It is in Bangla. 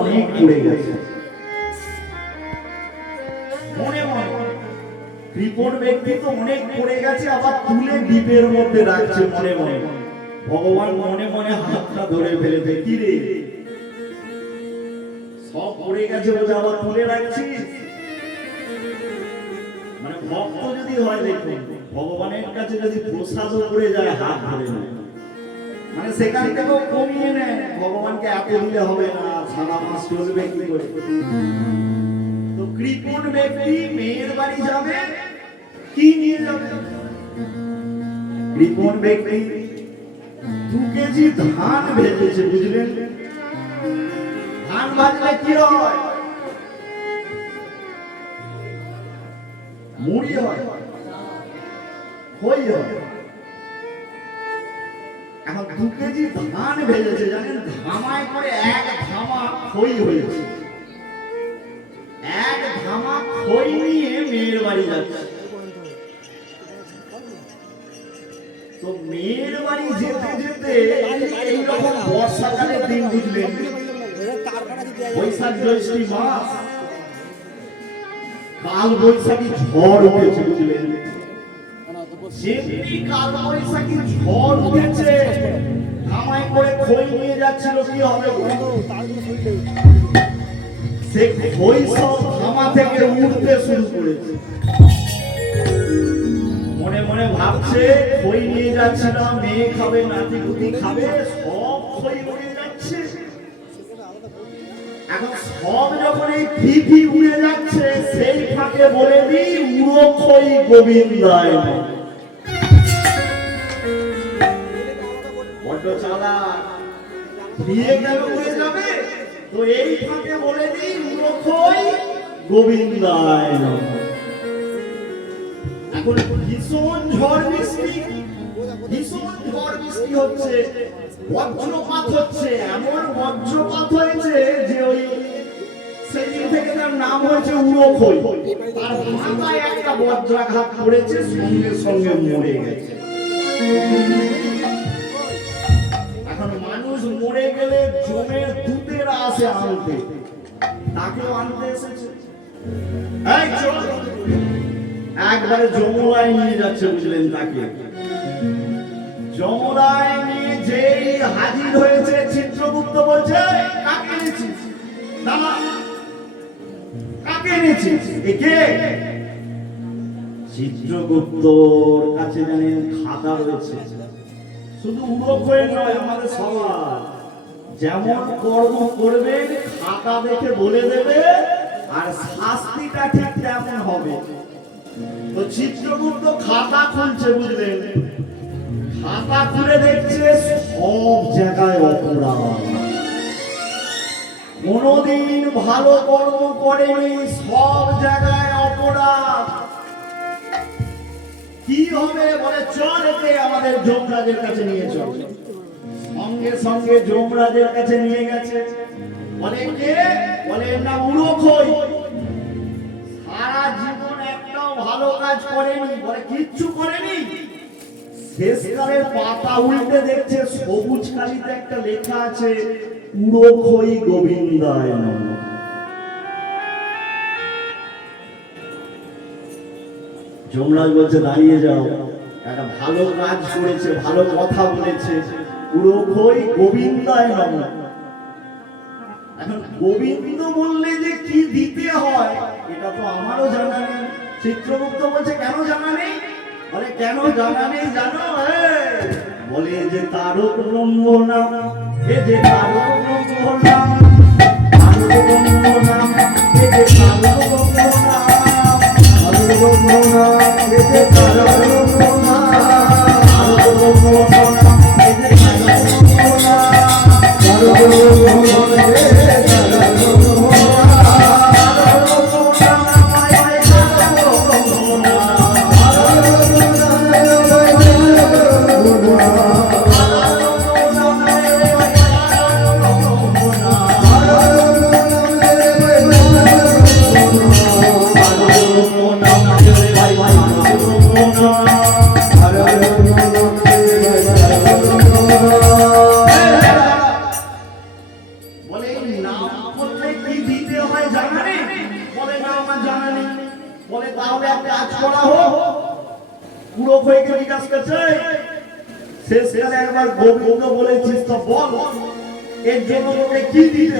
অনেক পড়ে গেছে মনে মনে কৃপণ ব্যক্তি তো অনেক পড়ে গেছে, আবার তুলে দ্বীপের মধ্যে রাখছে মনে মনে। ভগবান মনে মনে হাতটা ধরে ফেলেছে, কি রে সব পড়ে গেছে বলে আবার তুলে রাখছিস? মানে ভক্ত যদি হয়, দেখুন ভগবানের কাছে যদি প্রসাদ পড়ে যায় হাত ধরে নেয়, মানে সেখান থেকেও কমিয়ে নেয়। ভগবানকে এত দিলে হবে না, সারা মাস চলবে কি করে? তো কৃপণ ব্যক্তি মেয়ের বাড়ি যাবে, কি নিয়ে যাবে? কৃপণ ব্যক্তি 2 কেজি ধান ভেজেছে, বুঝলেন? ধান ভাজলে কি হয়? মুড়ি হয়, খই হয়। এখন 2 কেজি ধান ভেজেছে, জানেন ধামায় করে এক ধামা খই হয়েছে। এক ধামা খই নিয়ে মেয়ের বাড়ি যাচ্ছে। তো মেয়ের বাড়ি যেতে যেতে এইরকম বর্ষাকালের দিন, বুঝলেন বৈশাখ জ্যৈষ্ঠী মাস, কাল বৈশাখী ঝড় উঠেছে, বুঝলেন? যেমনি কাল বৈশাখী ঝড় উঠেছে, ধামায় করে খই নিয়ে যাচ্ছিল, কি হবে? সে খই সব ধামা থেকে উঠতে শুরু করেছে। মনে মনে ভাবছে খই নিয়ে যাচ্ছিল, মেয়ে খাবে, নাতিপুতি খাবে, সব খই উড়ে যাচ্ছে। এখন সব যখন এই ফিফি উড়ে যাচ্ছে, সেই ফাঁকে বলে দিই উড়ো খই গোবিন্দায়। বড্ড চালাক, দিয়ে গেল উড়ে যাবে, তো এই ফাঁকে বলে দিই উড়ো খই গোবিন্দায়। এখন ভীষণ ঝড় বৃষ্টি, ভীষণ ঝড় বৃষ্টি হচ্ছে, বজ্রপাত হচ্ছে, এমন বজ্রপাত হয়েছে যে ওই সেদিন থেকে তার নাম হয়েছে উড়ো খই। তার মাথায় একটা বজ্রাঘাত পড়েছে, সঙ্গে সঙ্গে মরে গেছে। এখন মানুষ মরে গেলে জমের দূতেরা আসে আনতে, তাকেও আনতে এসেছে। এই চল, একবারে যমুনায় নিয়ে যাচ্ছে, বুঝলেন? তাকে যমুনায় নিয়ে যেই হাজির হয়েছে, চিত্রগুপ্ত বলছে কাকে এনেছিস? দাদা কাকে এনেছিস? একে? চিত্রগুপ্তর কাছে জানেন খাতা রয়েছে, শুধু উড়ো খই নয়, আমাদের সবার যেমন কর্ম করবেন খাতা দেখে বলে দেবে, আর শাস্তিটা ঠিক তেমন হবে। তো চিত্রগুপ্ত খাতা খুলছে, বুঝলেন? খাতা খুলে দেখছে সব জায়গায় অপরাধ, কোনদিন ভালো কর্ম করেনি, সব জায়গায় অপরাধ। কি হবে? বলে চল একে আমাদের যমরাজের কাছে নিয়ে চল। সঙ্গে সঙ্গে যমরাজের কাছে নিয়ে গেছে। বলে কে? বলে না উড়ো খই, সারা জীবন একটাও ভালো কাজ করেনি। বলে কিচ্ছু করেনি? শেষকালের পাতা উল্টে দেখছে সবুজ কালিতে একটা লেখা আছে উড়ো খই গোবিন্দায় নমঃ। যমরাজ বলছে দাঁড়িয়ে যাও, একটা ভালো কাজ করেছে, ভালো কথা বলেছে, উড়ো খই গোবিন্দায় নমঃ। এখন গোবিন্দ বললে যে কি দিতে হয় এটা তো আমারও জানা নেই। চিত্রগুপ্ত বলছে কেন জানা নেই? বলে কেন জানা নেই জানো? বলে যে তারক ব্রহ্ম নাম, এ যে তারক ব্রহ্ম নাম, তারক ব্রহ্ম নাম, এ যে তারক ব্রহ্ম নাম, তারক ব্রহ্ম নাম, এ যে তারক ব্রহ্ম নাম, তারক ব্রহ্ম নাম, এ যে তারক ব্রহ্ম নাম, তারক ব্রহ্ম নাম, এ যে আমার জানা নেই। বলে তাহলে এক কাজ করা হোক, পুরো খইকে জিজ্ঞাসা করছে, শেষকালে একবার গোবিন্দ বলেছিস তো বল, এর জন্য তোকে কি দিতে